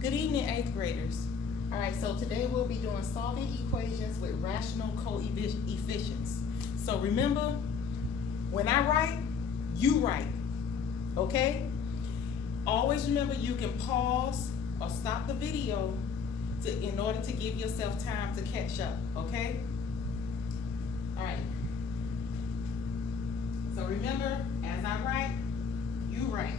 Good evening, 8th graders. All right, so today we'll be doing solving equations with rational coefficients. So remember, when I write, you write, okay? Always remember you can pause or stop the video in order to give yourself time to catch up, okay? All right. So remember, as I write, you write.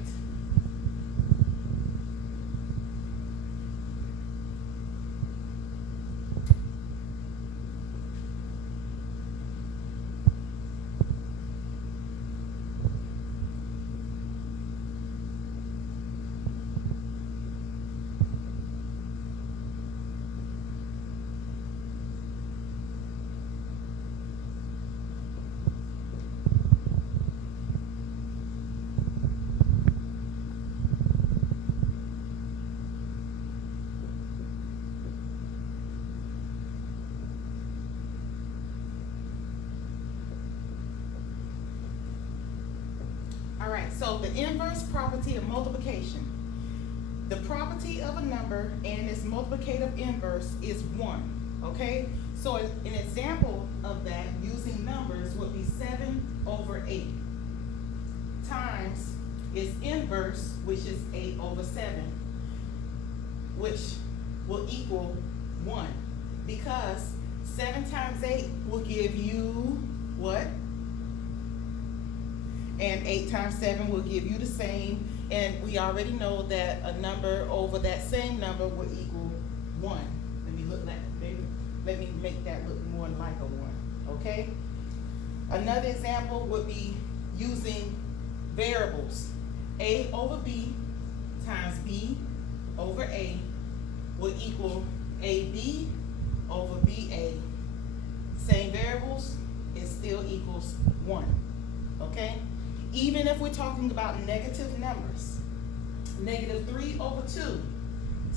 Alright, so the inverse property of multiplication. The property of a number and its multiplicative inverse is 1, okay? So an example of that using numbers would be 7/8 times its inverse, which is 8/7, which will equal 1, because 7 times 8 will give you what? And 8 times 7 will give you the same, and we already know that a number over that same number will equal 1. Let me make that look more like a 1, okay? Another example would be using variables. A/B times B/A will equal AB/BA. Same variables, it still equals 1, okay? Even if we're talking about negative numbers, -3/2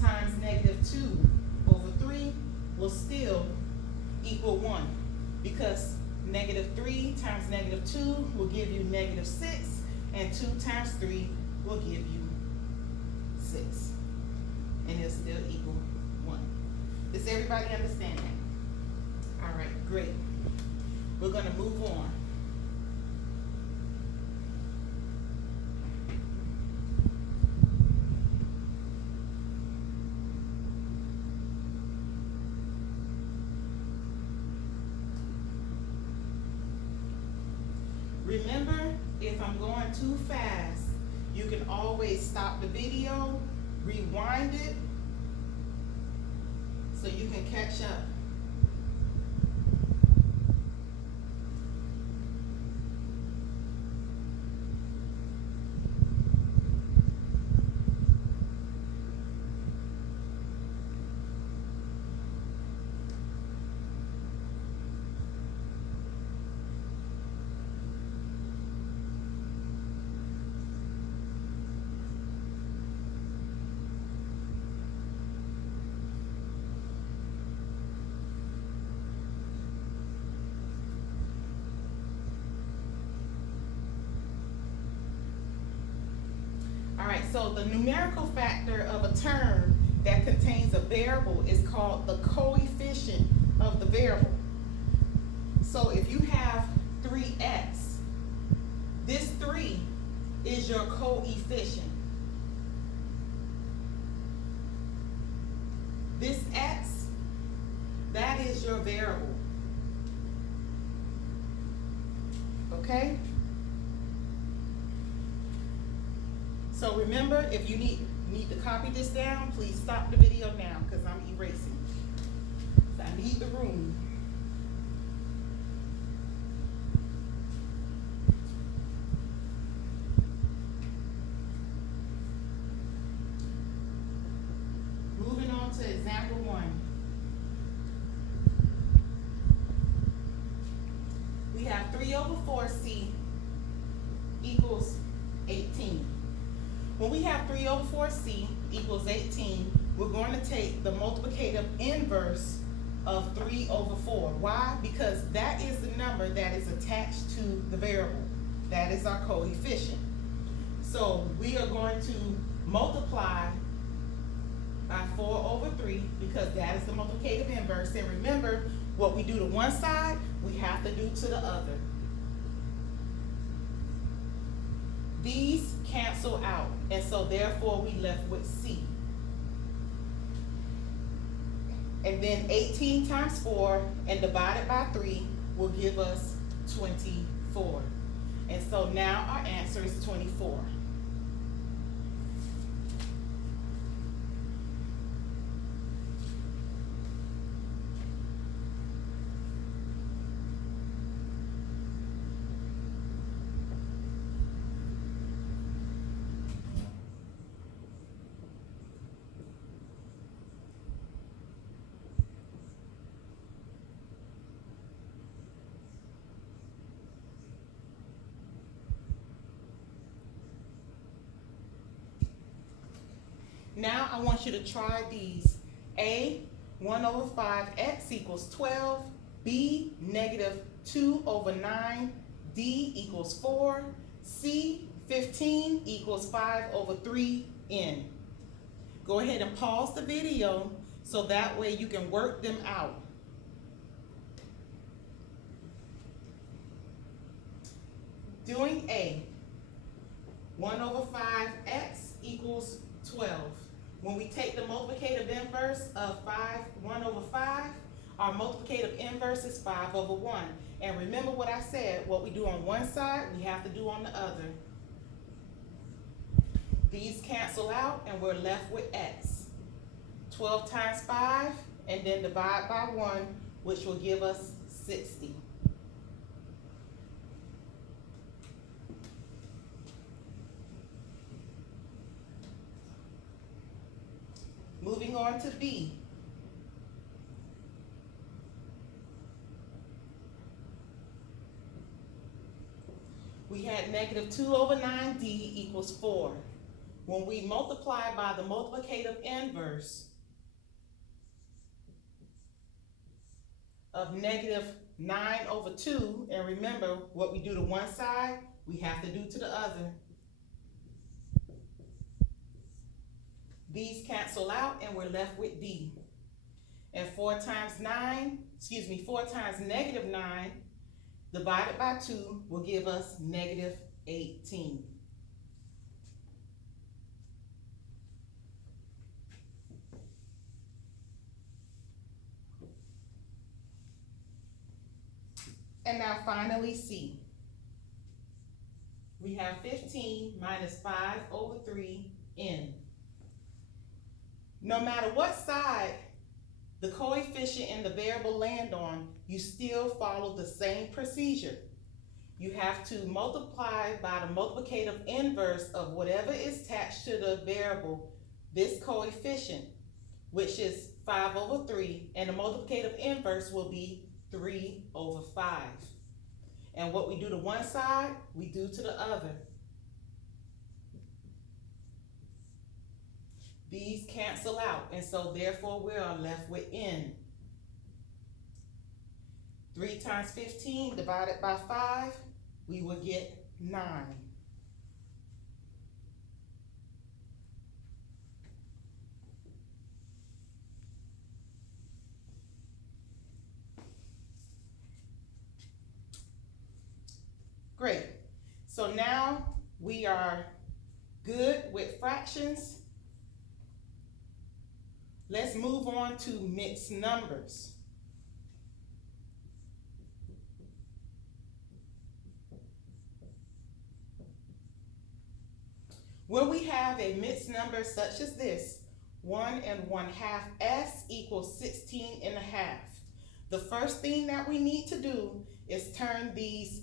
times -2/3 will still equal 1, because -3 times -2 will give you -6, and 2 times 3 will give you 6, and it'll still equal 1. Does everybody understand that? All right, great. We're going to move on. Remember, if I'm going too fast, you can always stop the video, rewind it, so you can catch up. Alright, so the numerical factor of a term that contains a variable is called the coefficient of the variable. So if you have 3x, this 3 is your coefficient. This x, that is your variable. Okay? So remember, if you need to copy this down, please stop the video now, because I'm erasing. So I need the room. Moving on to example 1. We have 3/4c equals 18. When we have 3/4c equals 18, we're going to take the multiplicative inverse of 3/4. Why? Because that is the number that is attached to the variable. That is our coefficient. So we are going to multiply by 3 because that is the multiplicative inverse. And remember, what we do to one side, we have to do to the other. These cancel out, and so therefore we left with C. And then 18 times 4 and divided by 3 will give us 24. And so now our answer is 24. Now I want you to try these. A, 1 over 5x equals 12. B, negative 2 over 9. D equals 4. C, 15 equals 5 over 3n. Go ahead and pause the video so that way you can work them out. Doing A, 1 over 5x equals 12. When we take the multiplicative inverse of 1 over 5, our multiplicative inverse is 5 over 1. And remember what I said, what we do on one side, we have to do on the other. These cancel out and we're left with x. 12 times 5 and then divide by 1, which will give us 60. Moving on to B. We had negative 2 over 9d equals 4. When we multiply by the multiplicative inverse of negative 9 over 2, and remember what we do to one side, we have to do to the other. These cancel out and we're left with D. And 4 times negative 9 divided by 2 will give us negative 18. And now finally C. We have 15 minus 5 over 3n. No matter what side the coefficient and the variable land on, you still follow the same procedure. You have to multiply by the multiplicative inverse of whatever is attached to the variable, this coefficient, which is 5 over 3, and the multiplicative inverse will be 3 over 5. And what we do to one side, we do to the other. These cancel out, and so therefore we are left with n. 3 times 15 divided by 5, we will get 9. Great. So now we are good with fractions. Let's move on to mixed numbers. When we have a mixed number such as this, 1 1/2 s equals 16 1/2. The first thing that we need to do is turn these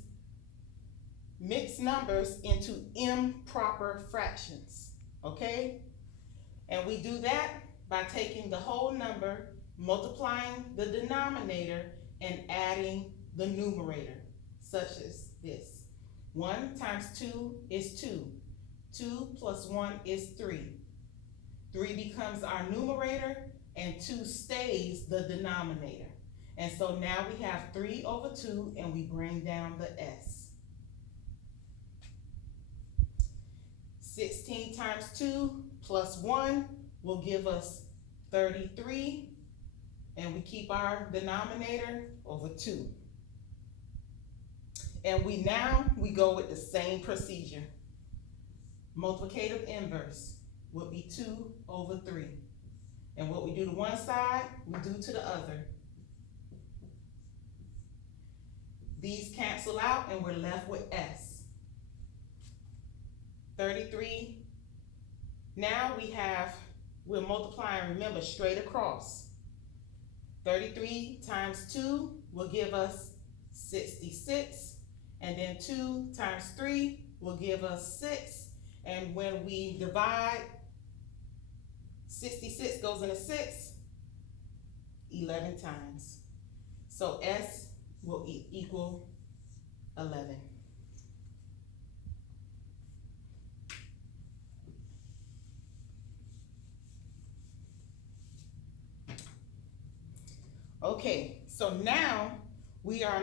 mixed numbers into improper fractions, okay? And we do that by taking the whole number, multiplying the denominator, and adding the numerator, such as this. 1 times 2 is 2. 2 plus 1 is 3. 3 becomes our numerator, and 2 stays the denominator. And so now we have 3 over 2, and we bring down the s. 16 times 2 plus 1 will give us 33, and we keep our denominator over 2. And we go with the same procedure. Multiplicative inverse would be 2 over 3. And what we do to one side, we do to the other. These cancel out and we're left with S. 33. Now we're multiplying, remember, straight across. 33 times 2 will give us 66. And then 2 times 3 will give us 6. And when we divide, 66 goes into 6 11 times. So S will equal 11. Okay, so now we are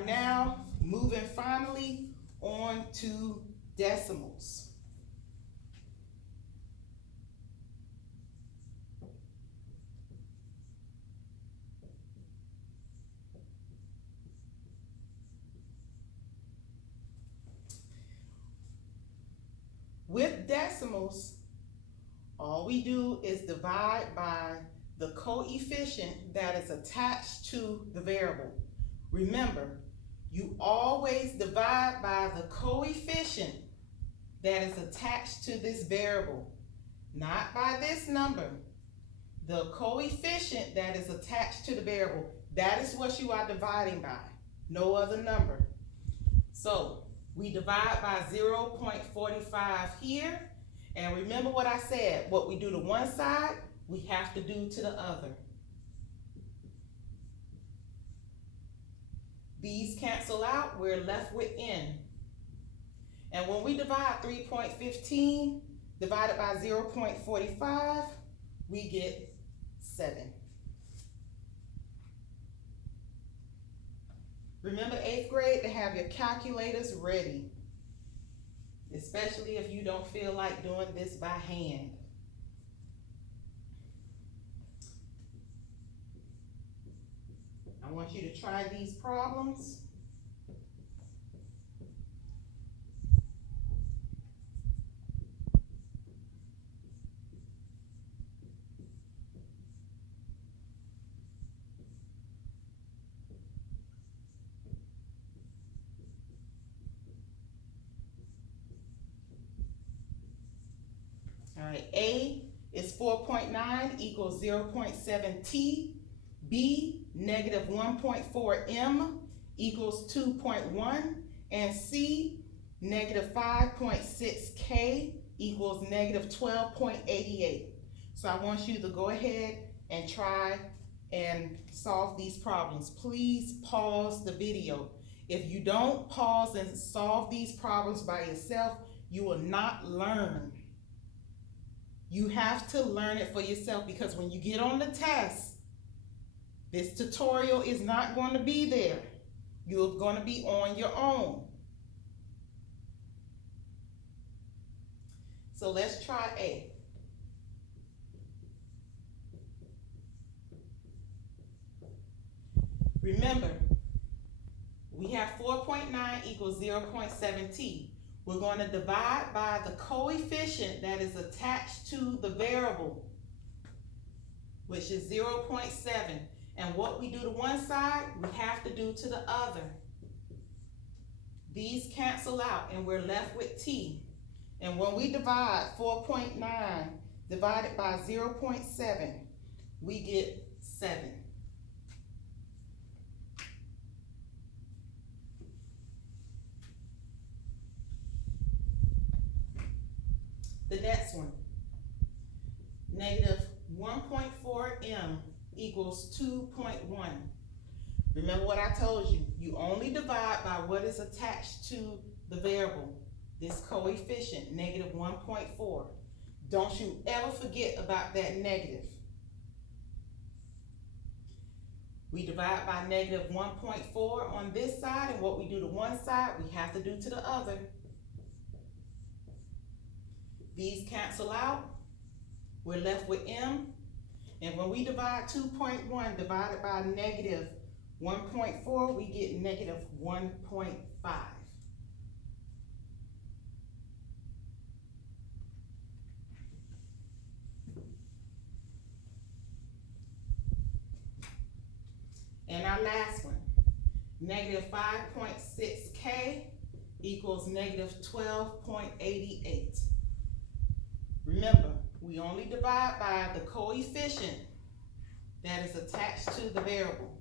moving finally on to decimals. With decimals, all we do is divide by the coefficient that is attached to the variable. Remember, you always divide by the coefficient that is attached to this variable, not by this number. The coefficient that is attached to the variable, that is what you are dividing by, no other number. So we divide by 0.45 here, and remember what I said, what we do to one side, we have to do to the other. These cancel out, we're left with N. And when we divide 3.15 divided by 0.45, we get 7. Remember 8th grade to have your calculators ready, especially if you don't feel like doing this by hand. I want you to try these problems. All right, A is 4.9 equals 0.7T. B, negative 1.4 M equals 2.1. And C, negative 5.6 K equals negative 12.88. So I want you to go ahead and try and solve these problems. Please pause the video. If you don't pause and solve these problems by yourself, you will not learn. You have to learn it for yourself, because when you get on the test, this tutorial is not going to be there. You're going to be on your own. So let's try A. Remember, we have 4.9 equals 0.7T. We're going to divide by the coefficient that is attached to the variable, which is 0.7. And what we do to one side, we have to do to the other. These cancel out and we're left with T. And when we divide 4.9 divided by 0.7, we get 7. The next one, negative 1.4 M equals 2.1. Remember what I told you. You only divide by what is attached to the variable, this coefficient, negative 1.4. Don't you ever forget about that negative. We divide by negative 1.4 on this side, and what we do to one side, we have to do to the other. These cancel out. We're left with M. And when we divide 2.1 divided by negative 1.4, we get negative 1.5. And our last one, negative 5.6k equals negative 12.88. Remember, we only divide by the coefficient that is attached to the variable,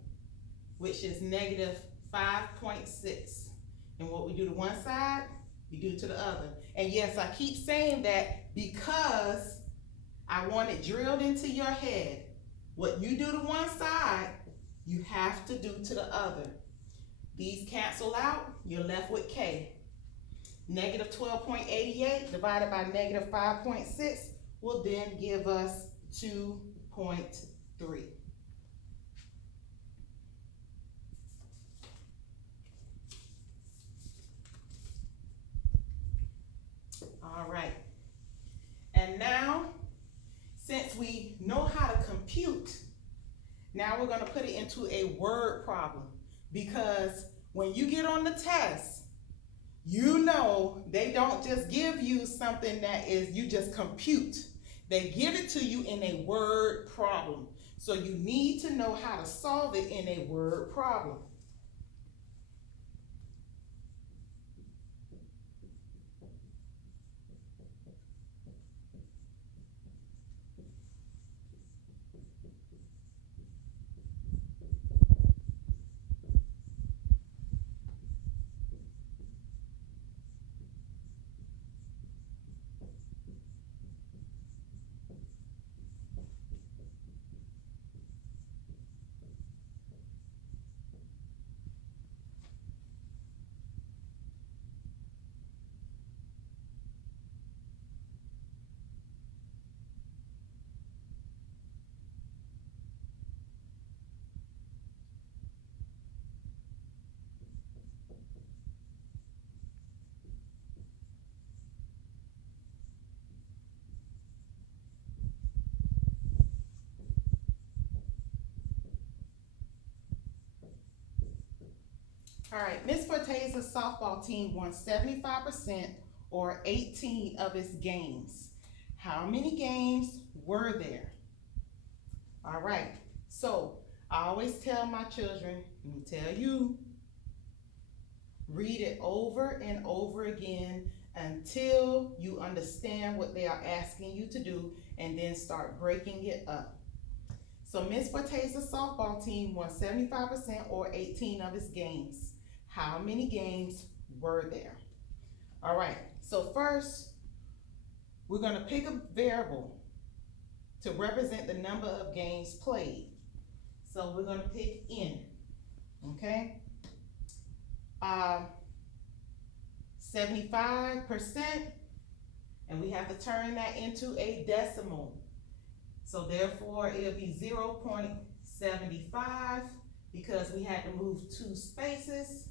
which is negative 5.6. And what we do to one side, we do to the other. And yes, I keep saying that because I want it drilled into your head. What you do to one side, you have to do to the other. These cancel out, you're left with k. Negative 12.88 divided by negative 5.6 will then give us 2.3. All right. And now, since we know how to compute, now we're going to put it into a word problem, because when you get on the test, you know they don't just give you something that is you just compute. They give it to you in a word problem. So you need to know how to solve it in a word problem. All right, Miss Forteza's softball team won 75% or 18 of its games. How many games were there? All right, so I always tell my children, let me tell you, read it over and over again until you understand what they are asking you to do, and then start breaking it up. So Miss Forteza's softball team won 75% or 18 of its games. How many games were there? All right, so first, we're gonna pick a variable to represent the number of games played. So we're gonna pick N, okay? 75%, and we have to turn that into a decimal. So therefore, it'll be 0.75 because we had to move 2 spaces.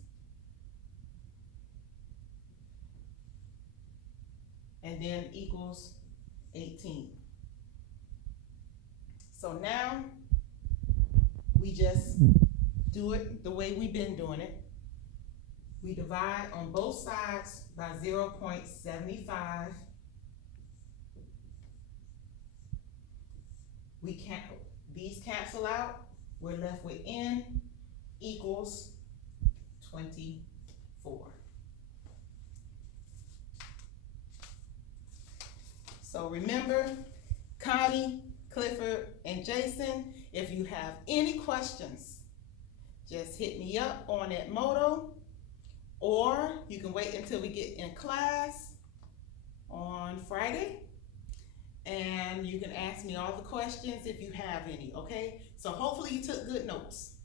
And then equals 18. So now, we just do it the way we've been doing it. We divide on both sides by 0.75. These cancel out. We're left with N equals 24. So remember, Connie, Clifford, and Jason, if you have any questions, just hit me up on Edmodo, or you can wait until we get in class on Friday, and you can ask me all the questions if you have any, okay? So hopefully you took good notes.